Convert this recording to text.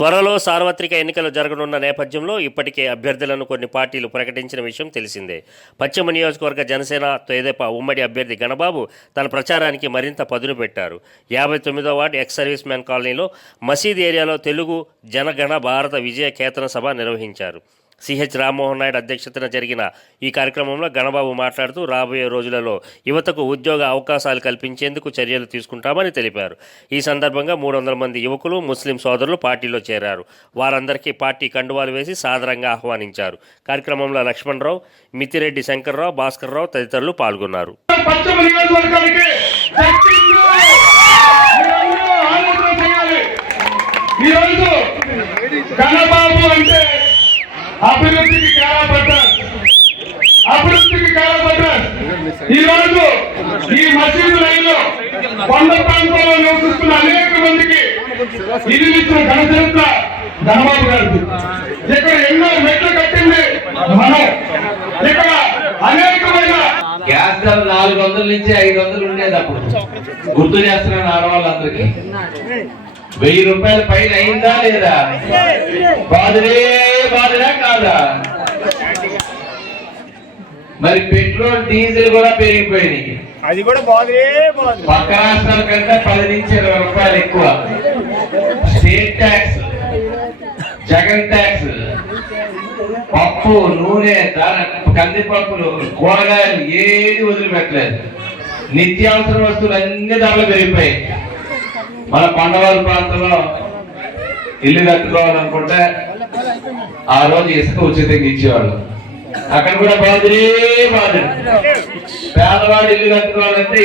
త్వరలో సార్వత్రిక ఎన్నికలు జరగనున్న నేపథ్యంలో ఇప్పటికే అభ్యర్థులను కొన్ని పార్టీలు ప్రకటించిన విషయం తెలిసిందే. పశ్చిమ నియోజకవర్గ జనసేన తేదేపా ఉమ్మడి అభ్యర్థి గణబాబు తన ప్రచారానికి మరింత పదును పెట్టారు. యాభై తొమ్మిదో వార్డు ఎక్స్ సర్వీస్ మ్యాన్ కాలనీలో మసీద్ ఏరియాలో తెలుగు జనగణ భారత విజయ కేతన సభ నిర్వహించారు. సిహెచ్ రామ్మోహన్ నాయుడు అధ్యక్షతన జరిగిన ఈ కార్యక్రమంలో గణబాబు మాట్లాడుతూ రాబోయే రోజులలో యువతకు ఉద్యోగ అవకాశాలు కల్పించేందుకు చర్యలు తీసుకుంటామని తెలిపారు. ఈ సందర్భంగా మూడు వందల మంది యువకులు ముస్లిం సోదరులు పార్టీలో చేరారు. వారందరికీ పార్టీ కండువాలు వేసి సాదరంగా ఆహ్వానించారు. కార్యక్రమంలో లక్ష్మణరావు మితిరెడ్డి శంకర్రావు భాస్కర్రావు తదితరులు పాల్గొన్నారు. పశ్చిమ నియోజకవర్గానికి అభివృద్ధికి కారణపడ్డారు అభివృద్ధికి కాలపడ్డారు ఈరోజు ఈ మసీదు లైన్లో కొండ ప్రాంతంలో నివసిస్తున్న అనేక మందికి ఇల్లు ఇచ్చిన ఘనచరిత్ర ధనబాబు గారికి ఇక్కడ ఎన్నో మెట్లు కట్టింది మనం. ఇక్కడ అనేకమైన గ్యాస్ ధర నాలుగు వందల నుంచి ఐదు వందలు ఉండేది అప్పుడు. గుర్తు చేస్తున్నాను ఆడవాళ్ళందరికీ. వెయ్యి రూపాయల పైన అయిందా లేదా? బాధలే. కాదా? మరి పెట్రోల్ డీజిల్ కూడా పెరిగిపోయినాయి. అది కూడా బాగుంది పక్క రాష్ట్రాల కంటే పది నుంచి ఇరవై రూపాయలు ఎక్కువ. స్టేట్ ట్యాక్స్ జగన్ ట్యాక్స్ పప్పు నూనె ధర కందిపప్పులు కూరగాయలు ఏది వదిలిపెట్టలేదు. నిత్యావసర వస్తువులు అన్ని ధరలు పెరిగిపోయాయి. మన పండవారి ప్రాంతంలో ఇల్లు కట్టుకోవాలనుకుంటే ఆ రోజు ఇసుక ఉచితంగా ఇచ్చేవాళ్ళు. అక్కడ కూడా బాధలే బాధ పేదవాడు ఇల్లు కట్టుకోవాలంటే